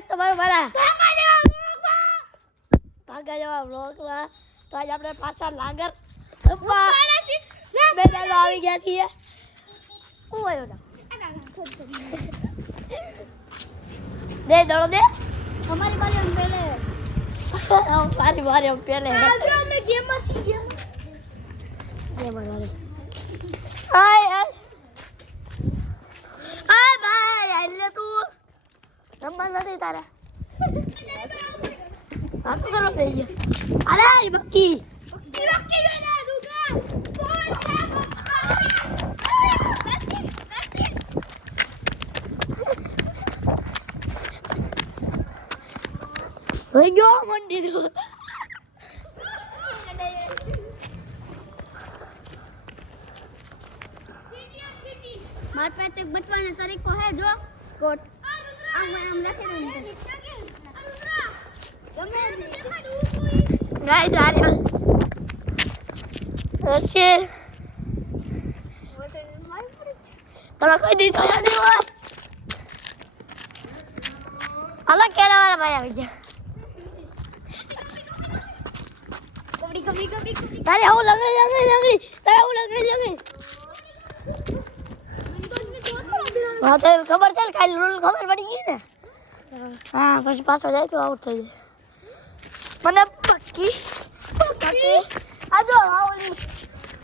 સ્વાગત તમારું મારા ભાગા જવા વ્લોગમાં. તો આજે આપણે પાછા લાગર મેદાનમાં આવી ગયા છીએ. હું આવ્યો ના દે દડો દે અમારી બારી અમે પહેલે મારી બારી અમે પહેલે અમે ગેમર છીએ ગેમર વાળે હાય યાર હાય ભાઈ આલે તું રમવા નથી તારા આપ કરો ભાઈ અરે બક્કી બક્કી બેના દુકા બોલ ગયો મંડી દો मार पे तक बचवाने तरीको है जो कोट आम लखे गाइस आ रहे अच्छे तला कोई दी तो नहीं हुआ अलग खेला वाला भाई आ गया कबड्डी कबड्डी कबड्डी तारे हो लग रही तारे हो लग रही हाँ तो खबर चल काल रूल खबर पड़ी गई ने हाँ પછી પાછો જાય તો આઉટ થઈ જાય મને પક્કી આ જો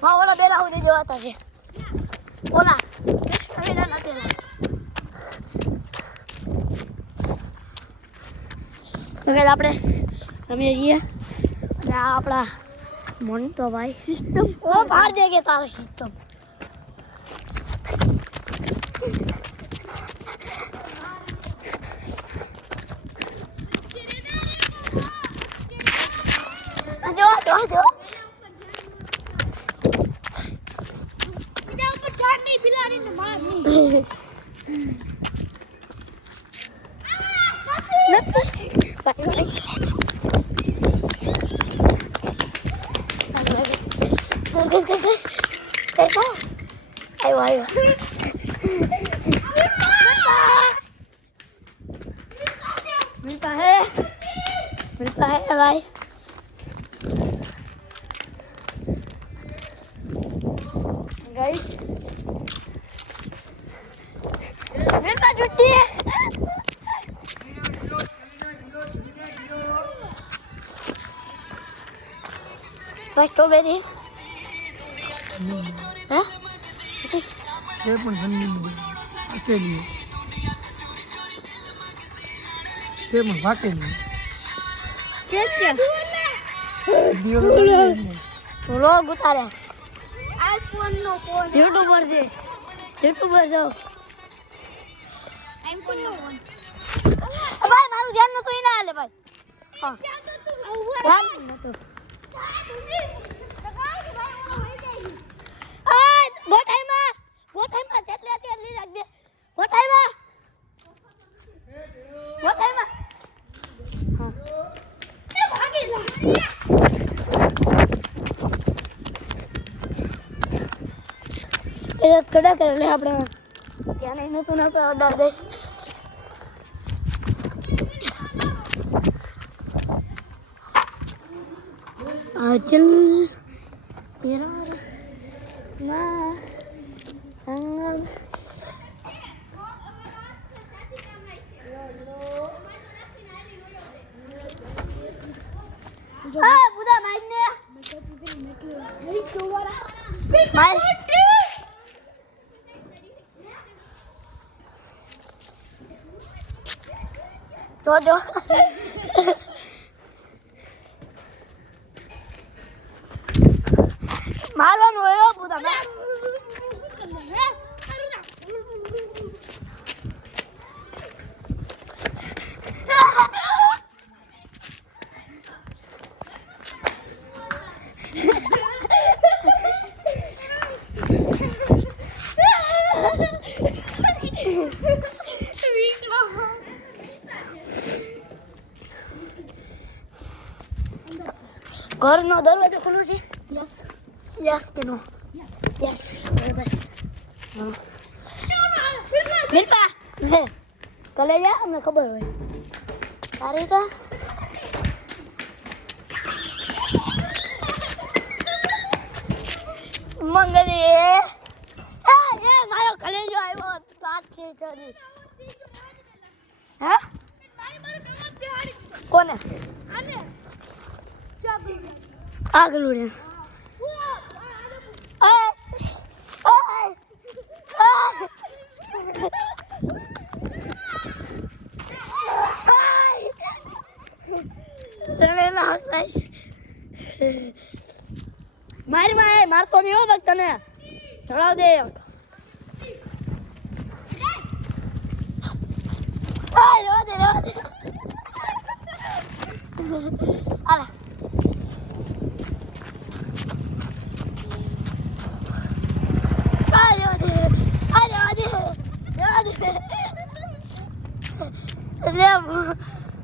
હા ઓલા બેલા હું જો હતા છે ઓલા કૃષ્ણ વેલા નથી તો કે આપણે રમીએ છીએ અને આ આપણા મોન્ટો ભાઈ સિસ્ટમ ઓ બહાર દે કે તારા સિસ્ટમ जो इधर ऊपर चार नहीं बिलाड़ी ने मार नहीं मिलता है भाई गाइस मेरा छुट्टी है बस तो मेरी हां ये पण हन्नी अकेली ये मन वाकेली सेट क्या लोग उतारे आईफोन नो फोन यूट्यूबर से यूट्यूबर जाओ आईफोन नो फोन भाई मारू ध्यान न तो ही ना आले भाई हां ध्यान न तो आ वो टाइम जेटले અત્યારે લાગ દે वो टाइम हां એ ભાગેલા ये कड़ा कर ले આપણે ત્યાં નહીં નતું ના તો ઓર્ડર દે અચલ તેરા ના અંગલ આ બુદા ભાઈ ને નહીં જોવારા ભાઈ जो मारवानो है बुदा मैं घर नो दरवाજો ખુલ્લો છે યસ કે નો યસ બરાબર હા મિલપા ચલે જા અમને ખબર હોય તારી તો મંગલી એ મારો કલેજો આવ્યો પાક ખેતરી હા કોને આગલું ને મારતો નહીં હો બસ તને ચડાવ દે આલા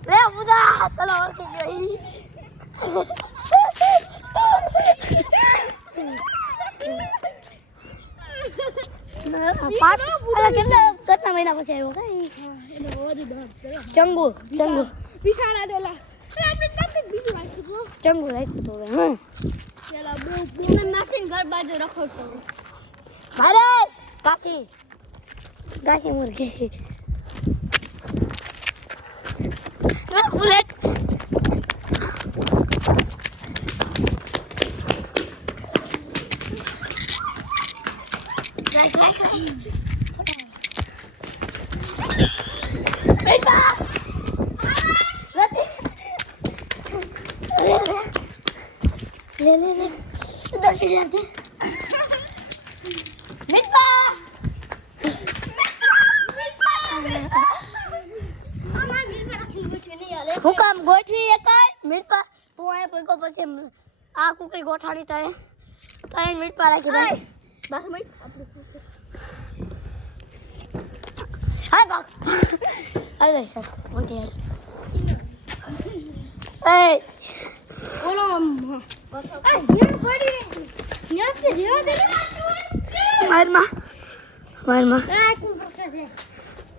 લે બુદા તલો ઓળખી ગયો કેટલા મહિના પછી આવ્યો ચંગુ વિશાળા ડેલા ચંગુ રાખ્યું તો મશીન ઘર બાજુ રખડતો મારે કાશી મુર્ગી બુલેટ ले इधर से जाते હું કામ ગોઠવી એકાય મિલપા તું આયા પૈકો પછી આ કુકરી ગોઠાડી તાય તાય મિલપા રાખી દે બસ મઈ હાય બાક અરે મોટી એ બોલો આ યાર પડી યાર से રેવા દે મારમાં આ તું પકડે છે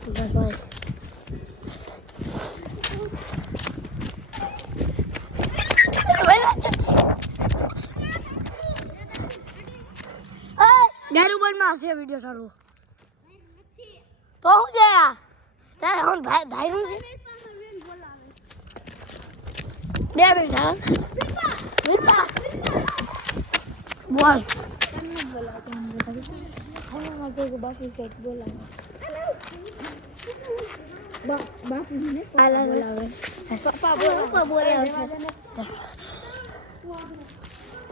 બસ ભાઈ ગારું બોલમાં હશે વિડિયો ચાલુ તો હું છે તારે હું ભાઈનું છે 2 મિનિટ હા બોલ બાપુ સેટ બોલાવે બાપુ ને બોલાવે પપ્પા બોલાવે